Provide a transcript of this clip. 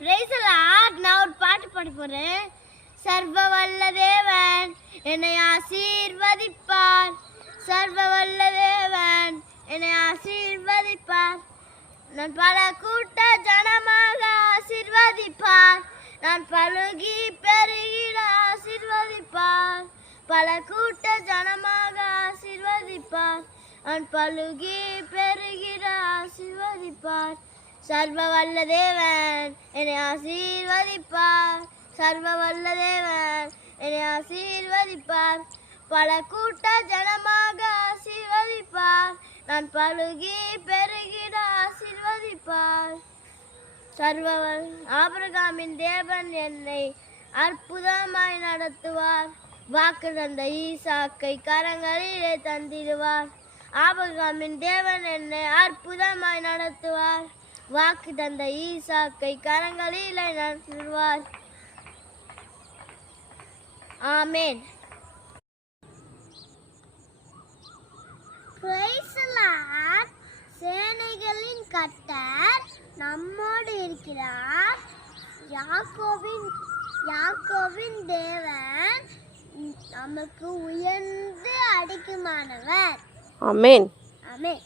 Price the Lord. நான் ஒரு பாட்டு பாட போறேன். சர்வ வல்ல தேவன் என்னை ஆசீர்வதிப்பார். சர்வ வல்ல தேவன் என்னை ஆசீர்வதிப்பார். நான் பல கூட்ட ஜனமாக ஆசீர்வதிப்பார். நான் பழுகி பெருகிட ஆசீர்வதிப்பார். பல கூட்ட ஜனமாக ஆசீர்வதிப்பார். நான் பழுகி பெருகிட ஆசீர்வதிப்பார். சர்வ வல்ல தேவன் என்னை ஆசீர்வதிப்பார். சர்வ வல்ல தேவன் என்னை ஆசீர்வதிப்பார். பல கூட்ட ஜனமாக ஆசீர்வதிப்பார். நான் பழுகி பெருகிட ஆசீர்வதிப்பார். ஆபிரகாமின் தேவன் என்னை அற்புதமாய் நடத்துவார். வாக்கு தந்த ஈசாக்கை கரங்களிலே தந்திடுவார். ஆபிரகாமின் தேவன் என்னை அற்புதமாய் நடத்துவார். வாக்கு தந்த ஈசாக்கை கரங்களிலே நடத்துவார். ஆமென். Praise the lord. சேனைகளின் கர்த்தர் நம்மோடு இருக்கிறார். யாக்கோபின் தேவன் நமக்கு உயர்ந்து அடிக்குமானவர். ஆமென். ஆமென்.